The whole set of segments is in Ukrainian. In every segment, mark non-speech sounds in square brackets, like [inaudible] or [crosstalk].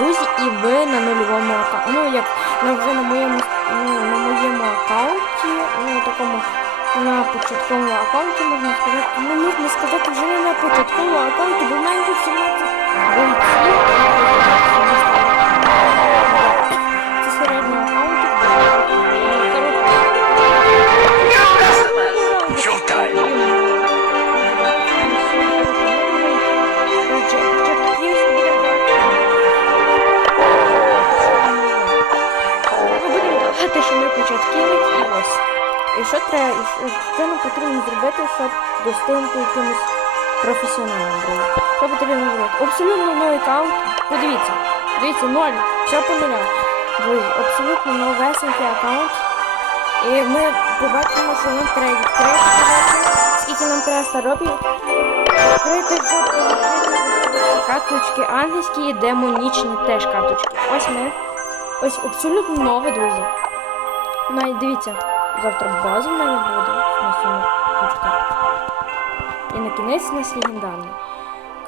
друзі, і ви на нульовому аккаунті. Ну, як на, вже на моєму, ну, на моєму аккаунті, ну, такому на початковому аккаунті, можна сказати, ну, можна сказати, вже не на початковому аккаунті, бо в мене тут 17 бойців. І що треба, що, нам потрібно зробити, щоб достигнути якимось професіоналом, друзі? Що потрібно зробити? Абсолютно новий аккаунт. Подивіться, дивіться, ноль, все по нулям. Друзі, абсолютно новесенький аккаунт. І ми побачимо, що нам треба відкрити, скільки нам треба старобів. Відкрити, щоб карточки ангельські і демонічні теж карточки. Ось ми. Ось абсолютно нове, друзі. Навіть дивіться, завтра база в мене буде. І на кінець у нас легендарний.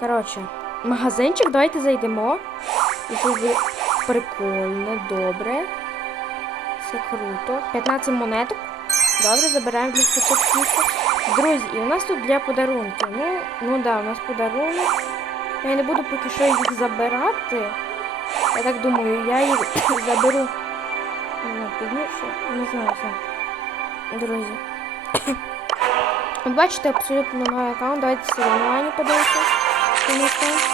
Коротше, магазинчик, давайте зайдемо. І тут прикольно, добре. Це круто. 15 монеток. Добре, забираємо для початківця. Друзі, і у нас тут для подарунків. Ну, ну да, у нас подарунок. Я не буду поки що їх забирати. Я так думаю, я їх [coughs] заберу. Ну, пізніше, не знаю це. Друзі. [coughs] Бачите, абсолютно новий аккаунт. Давайте соревнування подивимося.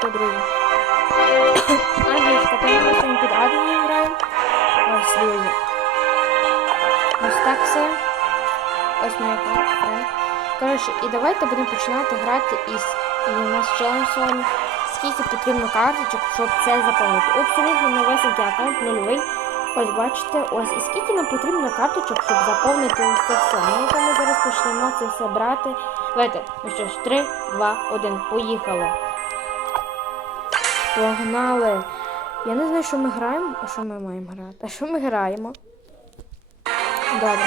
Круто, друзі. Англійська, там ми сьогодні під Адрією граємо. Ось, друзі. Ось так все. Ось моя карта. Коротше, і давайте будемо починати грати із і у нас челендж сьогодні. Скільки потрібно карточок, щоб це заповнити. Абсолютно новесенький аккаунт нульовий. Ось бачите, ось і скільки нам потрібно карточок, щоб заповнити ось це все. Ну, то ми зараз почнемо це все брати. Давайте, ну що ж, 3, 2, 1, поїхали. Погнали. Я не знаю, що ми граємо, а що ми маємо грати. А що ми граємо? Добре.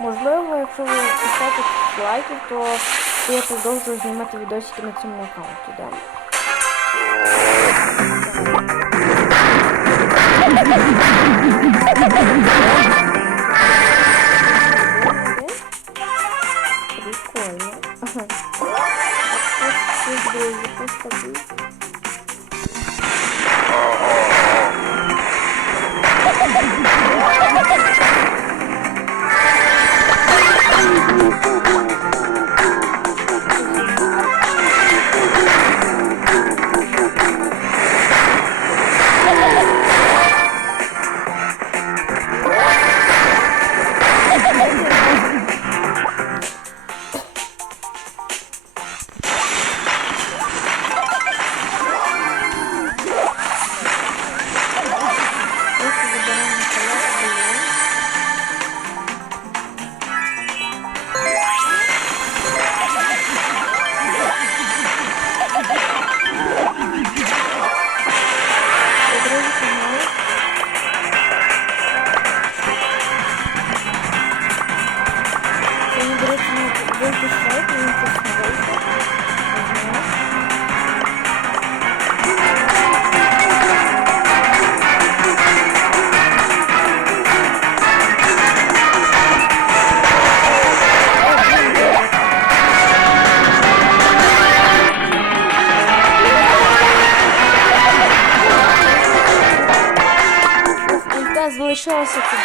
Можливо, якщо ви писати лайків, то я продовжую знімати відосики на цьому аккаунті. Да. Прикольно. Ага.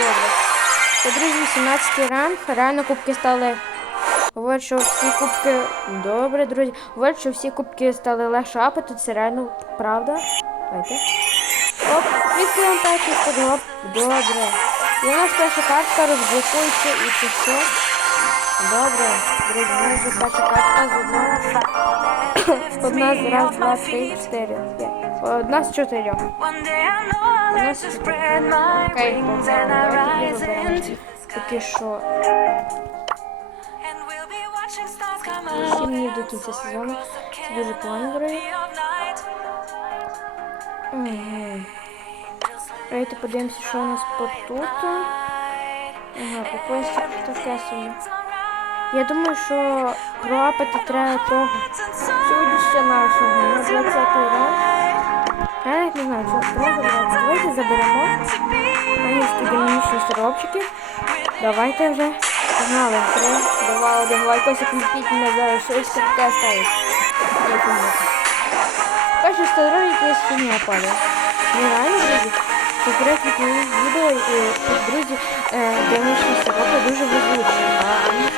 Добре. Це, друзі, 17 ранг. Реально кубки стали. Говорять, що всі кубки. Добре, друзі. Говорять, що всі кубки стали легше апати. Це реально правда. Давайте. Оп, відкриємо перший стадоп. Добре. І у нас перша картка розблокується і це все. Добре. Друзі, нас вже перша картка з одного. Одна з раз, два, три, чотири. Одна з чотирьох. Окей, погнали. Давайте. Поки що сім днів до кінця сезону. Це дуже план, друзі. Давайте подивимося, що у нас по тут. Ага, по квестах таке собі. Я думаю, що проапати треба того. Сьогодні ще нашого на 20 раунд. Я навіть не знаю, що треба. Давайте заберемо. Англійські динамічні сиропчики. Давайте вже. Погнали. Три, два, один. Лайкосик ліпіть мене зараз. Щось таке ставить. Перше здоров'я є синя падає. Нереально, друзі. Попередні мої відео і друзі, е, динамічні сиропи дуже везуть.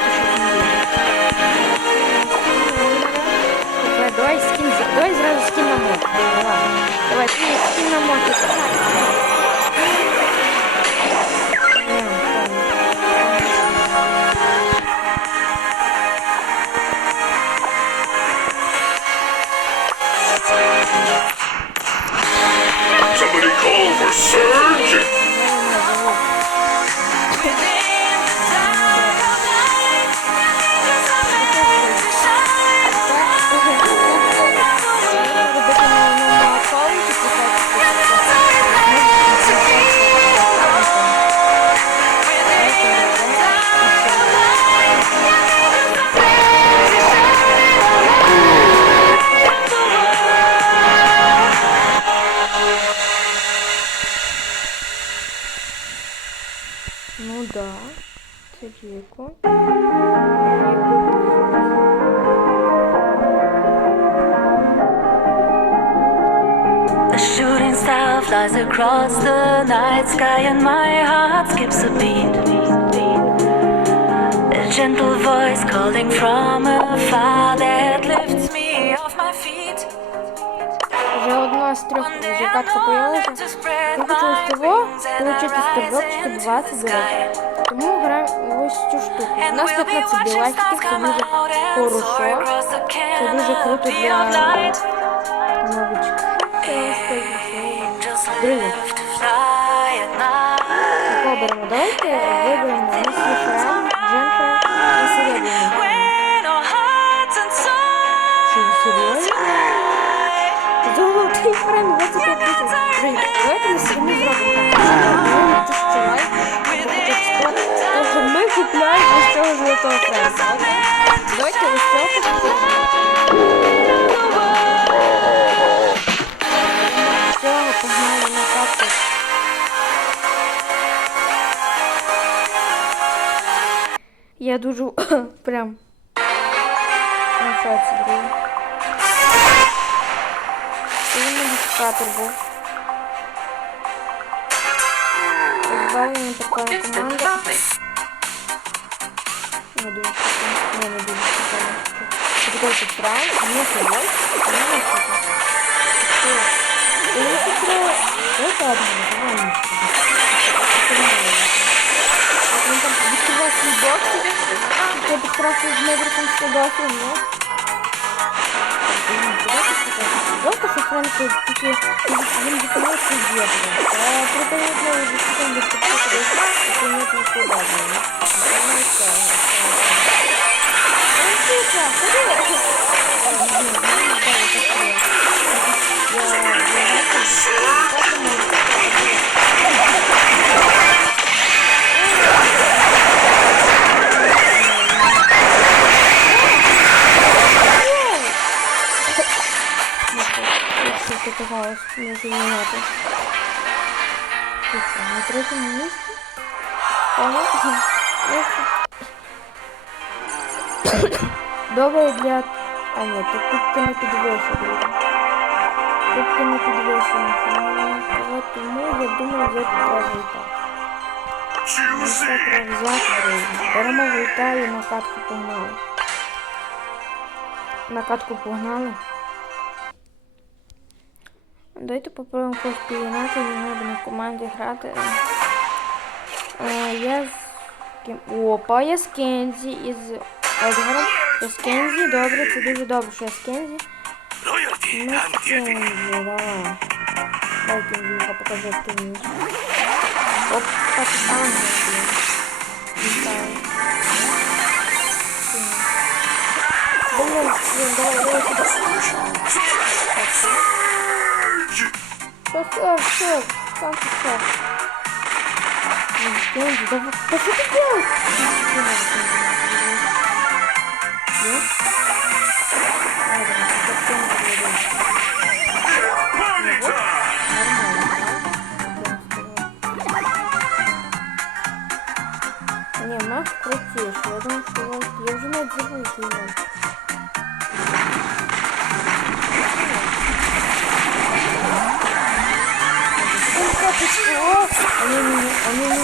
Давай, скин, давай зразу скин на мод. Давай, давай, скин, скин на мод. Somebody call for surge! Ну да, це віку. A shooting star flies across the night sky, and my heart skips a beat. A gentle voice calling from afar that lifts З трьох вже катка. Я хочу з того стабочки 20 доларів. Тому граємо ось цю штуку. У нас 15 watching це дуже хорошо. Це дуже круто для новичків. Друзі, live to fly at night. Кого беремо? Давайте виберемо Місі Френ, Дженфер Друзі, давайте ми сьогодні зробимо так. Тисячу лайк, або хоча б 100. Ми купляємо ось цього золотого френа. Давайте ось цього. Цього на капку. Я дуже [coughs] прям на шоці, друзі. Це модифікатор був. Розбавлена така команда. Не дуже прикольно. Не, не такой тут правильно, а не. А не. Я хотела... Это одно, давай не Він там відкривав свій бок собі. Я підкрасив з невриком Філодофію, ну. Жалко, що Франко тільки він виконав свій дієту. А припинив місці? Добре для... А ні, тут кубки не підвищені. Кубки не от Тому я думаю, взяти треба вольта. Це треба взяти. Беремо вольта і на катку погнали. На катку погнали. Давайте попробуємо когось пізнати, не треба на команді грати. Е, я з ким. Опа, я з Кензі із Едгаром. Я з Кензі, добре, це дуже добре, що я з Кензі. Ми з Кензі, давай. Дай Кензі, покажи, як ти вмієш. Оп, так, там, блін. Вітаю. Блін, блін, давай, давай. Surge! Все, все, все, все. Я уже давно... Да что ты делаешь? Нет? Не, Макс крутейший. Я думаю, что он... Я уже надеюсь его. Они меня... Они меня...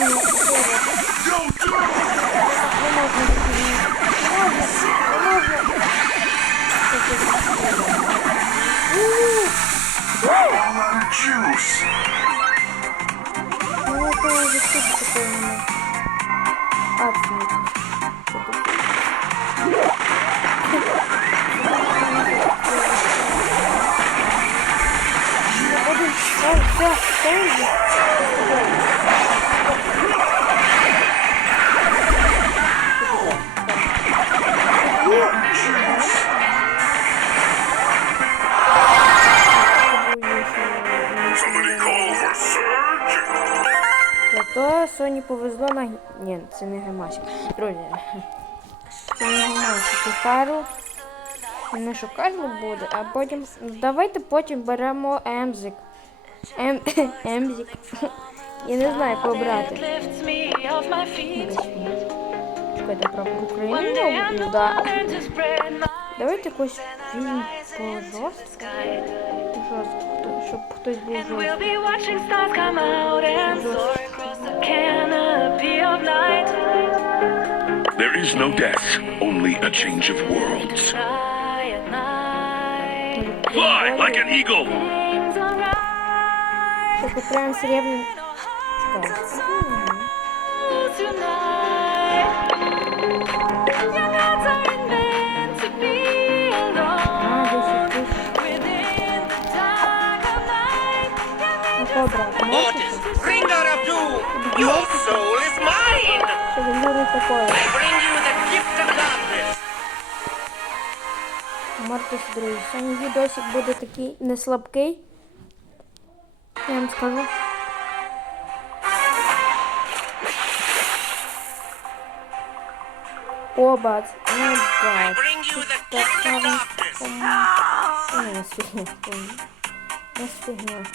Ні, це не гемасик. Друзі. Це не гемасик. І Не що буде, а потім... Давайте потім беремо Емзик. Ем... [laughs] Емзик. Я не знаю, кого брати. Чекайте, про Україну. Ну, да. Давайте якось фільм по жорстко. Жорстко. Щоб хтось був жорсткий. There is no death, only a change of worlds. Fly at night. Fly like an eagle! Things alright of darkness. Мартус, друзі, сьогодні відосик буде такий не слабкий. Я вам скажу. О, бац. Ну, Ну. Ну, фігня.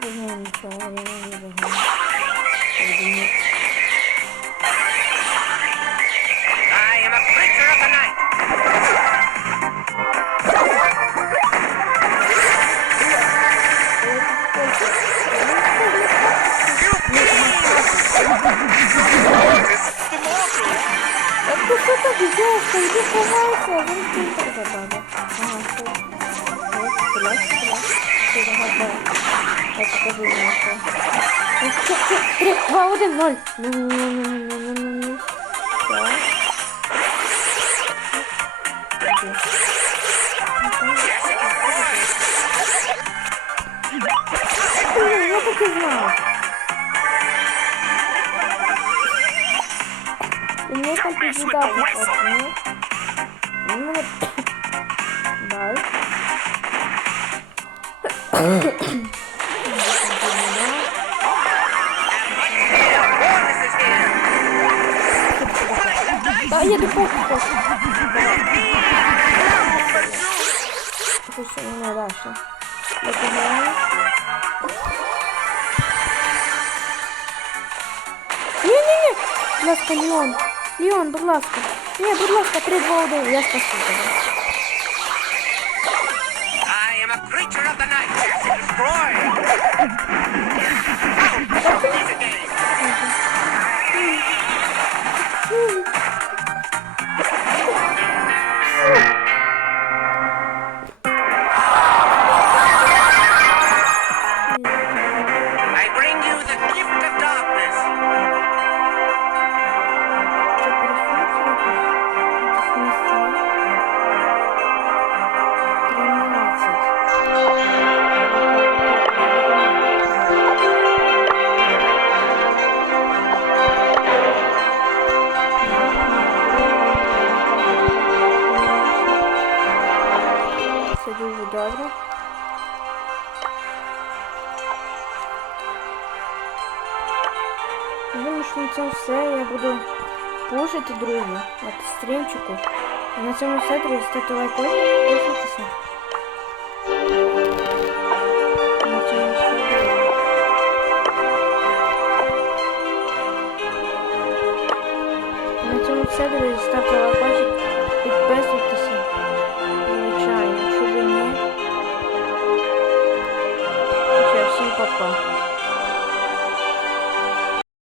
Не знаю я не знаю. Так дівчинка, іди ховайся, він тут так забавив. Ага, все. Ось, стріляй, стріляй. Все, давай, давай. Я покажу йому, що. Ну, чо, чо, І мені там підвідати хоче, ні? Він мене... Дай. Mortis is here. Та я допоки хочу. Це Леон, будь ласка. Ні, будь ласка, 3, 2, 1. Я спасу тебе. I am a creature of the night. Destroy. Я думаю, що на цьому все. Я буду пушити, друзі, от стрімчику. А на цьому все, друзі, ставте лайк, підписуйтеся. На цьому все, друзі. На цьому все, друзі, ставте лайк,